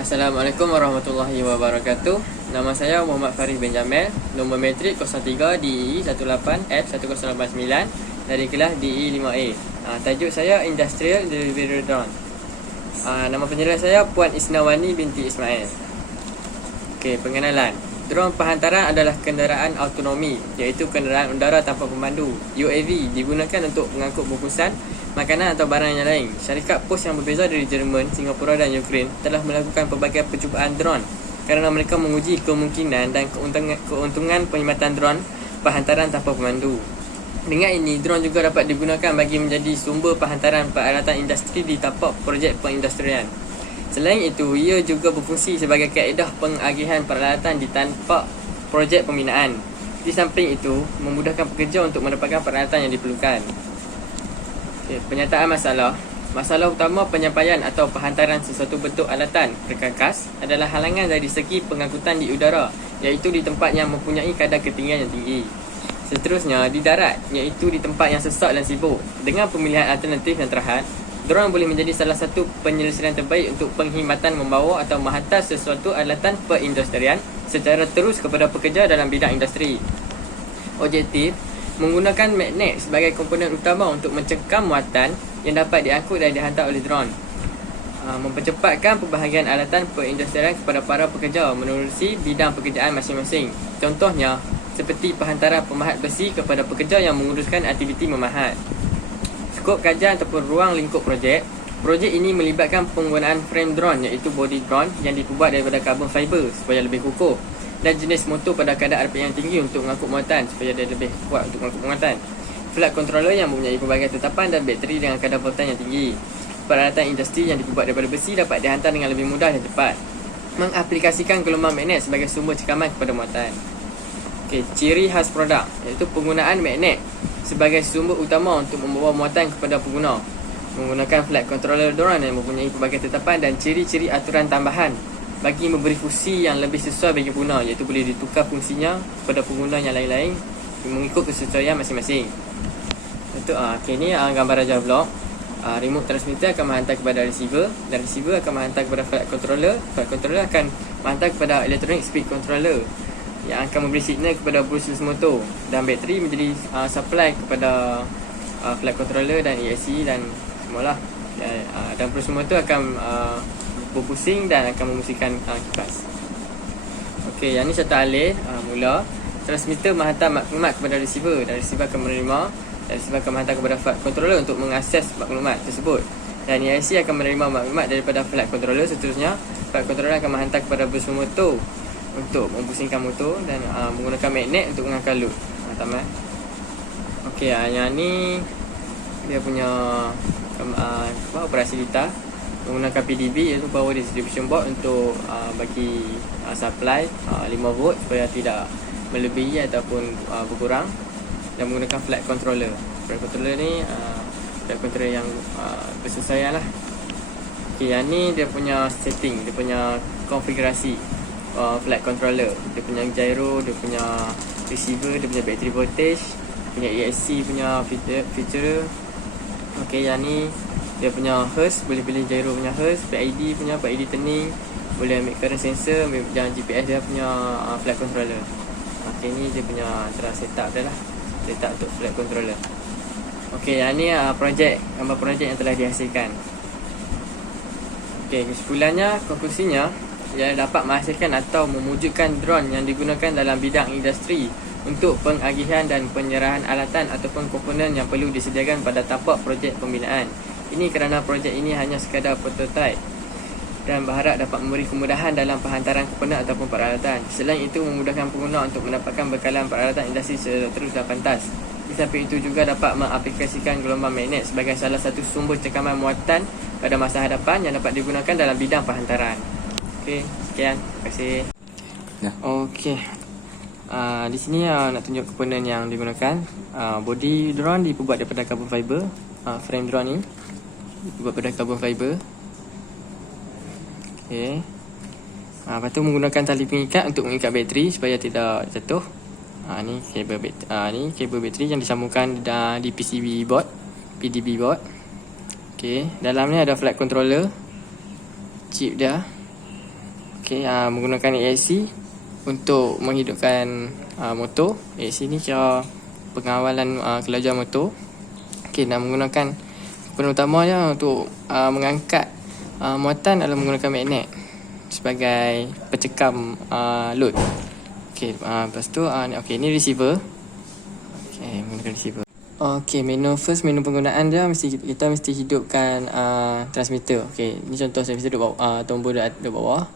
Assalamualaikum warahmatullahi wabarakatuh. Nama saya Muhammad Farid bin Jamil. Nombor metrik 03 DE 18F1089 dari kelas DE 5A. Tajuk saya Industrial Delivery Drone. Nama penjelas saya Puan Isnawani binti Ismail. Okey, pengenalan. Drone penghantaran adalah kenderaan autonomi, iaitu kenderaan udara tanpa pemandu UAV, digunakan untuk mengangkut bungkusan, makanan atau barang yang lain. Syarikat pos yang berbeza dari Jerman, Singapura dan Ukraine telah melakukan pelbagai percubaan drone kerana mereka menguji kemungkinan dan keuntungan perkhidmatan drone penghantaran tanpa pemandu. Dengan ini, drone juga dapat digunakan bagi menjadi sumber penghantaran peralatan industri di tapak projek perindustrian. Selain itu, ia juga berfungsi sebagai kaedah pengagihan peralatan di tapak projek pembinaan. Di samping itu, memudahkan pekerja untuk mendapatkan peralatan yang diperlukan. Penyataan masalah. Masalah utama penyampaian atau penghantaran sesuatu bentuk alatan perkakas adalah halangan dari segi pengangkutan di udara, iaitu di tempat yang mempunyai kadar ketinggian yang tinggi. Seterusnya, di darat, iaitu di tempat yang sesak dan sibuk. Dengan pemilihan alternatif yang terhad, drone boleh menjadi salah satu penyelesaian terbaik untuk penghematan membawa atau menghantar sesuatu alatan perindustrian secara terus kepada pekerja dalam bidang industri. Objektif, menggunakan magnet sebagai komponen utama untuk mencengkam muatan yang dapat diangkut dan dihantar oleh drone. Mempercepatkan pembahagian alatan perindustrian kepada para pekerja menerusi bidang pekerjaan masing-masing. Contohnya, seperti penghantaran pemahat besi kepada pekerja yang menguruskan aktiviti memahat. Skop kajian ataupun ruang lingkup projek. Projek ini melibatkan penggunaan frame drone, iaitu body drone yang dibuat daripada carbon fiber supaya lebih kukuh, dan jenis motor pada kadar RPM yang tinggi untuk mengangkut muatan supaya dia lebih kuat untuk mengangkut muatan. Flight controller yang mempunyai pelbagai tetapan dan bateri dengan kadar voltan yang tinggi. Peralatan industri yang dibuat daripada besi dapat dihantar dengan lebih mudah dan cepat. Mengaplikasikan gelombang magnet sebagai sumber cekaman kepada muatan. Ciri khas produk, iaitu penggunaan magnet sebagai sumber utama untuk membawa muatan kepada pengguna. Menggunakan flight controller drone yang mempunyai pelbagai tetapan dan ciri-ciri aturan tambahan bagi memberi fungsi yang lebih sesuai bagi pengguna, iaitu boleh ditukar fungsinya kepada pengguna yang lain-lain mengikut kesesuaian masing-masing. Untuk ni gambar raja blok. Remote transmitter akan menghantar kepada receiver, dan receiver akan menghantar kepada flight controller. Flight controller akan menghantar kepada electronic speed controller yang akan memberi signal kepada brushless motor, dan bateri menjadi supply kepada flight controller dan ESC dan semualah. Dan brushless motor akan berpusing dan akan memusingkan kipas. Okey, yang ni serta alih mula. Transmitter menghantar maklumat kepada receiver, dan receiver akan menerima, dan receiver akan menghantar kepada flight controller untuk mengakses maklumat tersebut. Dan ESC akan menerima maklumat daripada flight controller. Seterusnya, flight controller akan menghantar kepada brushless motor untuk mempusingkan motor dan menggunakan magnet untuk mengangkat load. Tamat. Okey, yang ni dia punya operasi data menggunakan PDB, iaitu Power Distribution Board, untuk bagi supply 5 volt supaya tidak melebihi ataupun berkurang, dan menggunakan flight controller. Flight controller ni flight controller yang bersesuaian lah. Okey, yang ni dia punya setting, dia punya konfigurasi flight controller. Dia punya gyro, dia punya receiver, dia punya battery voltage, punya ESC punya feature. Okey, yang ni dia punya hertz, boleh pilih gyro punya hertz, PID punya, PID turning, boleh ambil current sensor, dan GPS dia punya flight controller. Okey, ni dia punya cara setup dia lah, setup untuk flight controller. Okey, yang ni gambar projek yang telah dihasilkan. Okey, kesimpulannya, konklusinya, ia dapat menghasilkan atau mewujudkan drone yang digunakan dalam bidang industri untuk pengagihan dan penyerahan alatan ataupun komponen yang perlu disediakan pada tapak projek pembinaan. Ini kerana projek ini hanya sekadar prototype dan berharap dapat memberi kemudahan dalam penghantaran komponen ataupun peralatan. Selain itu, memudahkan pengguna untuk mendapatkan bekalan peralatan industri secara terus dan pantas. Di samping itu juga dapat mengaplikasikan gelombang magnet sebagai salah satu sumber cekaman muatan pada masa hadapan yang dapat digunakan dalam bidang penghantaran. Okey, sekian. Terima kasih. Okey. Di sini nak tunjuk komponen yang digunakan. Body drone dibuat daripada carbon fiber. Frame drone ni dibuat daripada carbon fiber. Okey. Lepas tu menggunakan tali pengikat untuk mengikat bateri supaya tidak jatuh. Ni kabel bateri yang disambungkan di PCB board, PDB board. Okey, dalam ni ada flight controller, chip dia. Okey, menggunakan AIC untuk menghidupkan motor. AIC ni kira pengawalan kelajuan motor. Okey, nak menggunakan komponen utamanya untuk mengangkat muatan adalah menggunakan magnet sebagai pencekam load. Okey, lepas tu okey, ni receiver. Okey, menggunakan receiver. Okey, menu penggunaan dia kita mesti hidupkan transmitter. Okey, ni contoh saya mesti duduk bawah, tombol duduk bawah.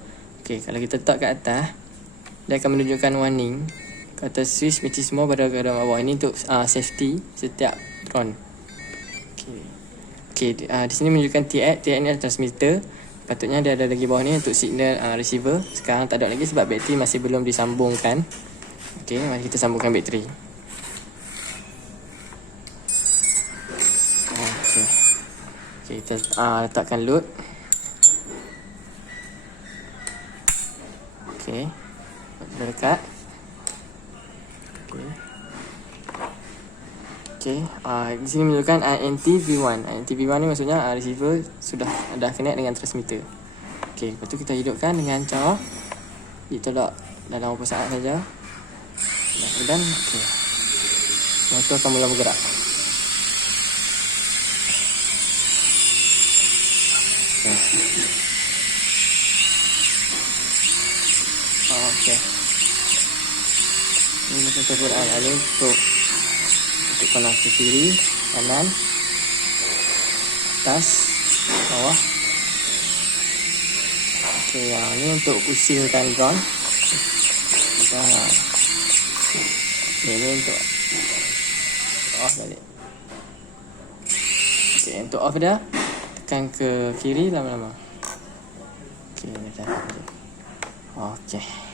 Okey, kalau kita letak kat atas, dia akan menunjukkan warning kata switch mesti semua pada keadaan bawah. Ini untuk safety setiap drone. Okey, di sini menunjukkan TX ni adalah transmitter. Patutnya dia ada lagi bawah ni untuk signal receiver. Sekarang tak ada lagi sebab bateri masih belum disambungkan. Okey, mari kita sambungkan bateri. Okey, kita letakkan load. Okey, dah dekat. Okey, di sini menunjukkan INT V1. INT V1 ni maksudnya receiver sudah dah connect dengan transmitter. Okey, lepas tu kita hidupkan dengan cara ditolak dalam beberapa saat saja. Dan okey, motor akan mula bergerak. Okey. Ini contoh Quran ada untuk panas ke kiri, kanan, atas, bawah. Okey, ini untuk pusingkan drone. Ini untuk off balik. Okey, untuk off dia tekan ke kiri lama-lama. Okey, dah. Okey.